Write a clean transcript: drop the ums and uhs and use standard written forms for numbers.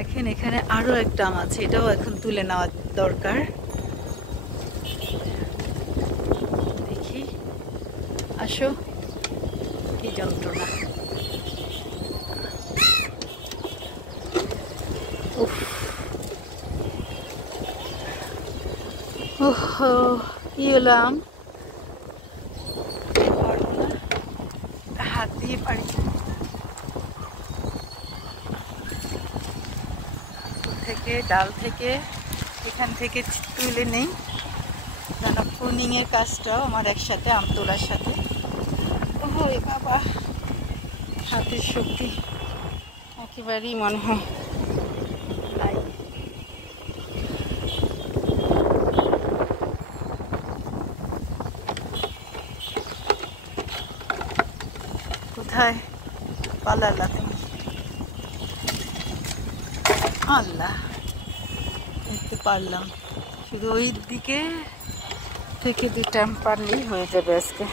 দেখেন এখানে আরো একটা আম আছে, এটাও এখন তুলে নেওয়া দরকার। দেখি, আসো। কি যন্ত্রণা! উফ, ওহো, কি হলো আম? হাত দিয়ে পারি থেকে, ডাল থেকে, এখান থেকে তুলে নেই, কেন প্রুনিং এর কাজটাও আমার একসাথে আম তোলার সাথে। ওহো বাবা, হাতের শক্তি একেবারেই মনে হয় নাই। কোথায় পালালা তুমি? আল্লাহ, দেখতে পারলাম। শুধু ওই দিকে থেকে দুটা পারলেই হয়ে যাবে আজকে।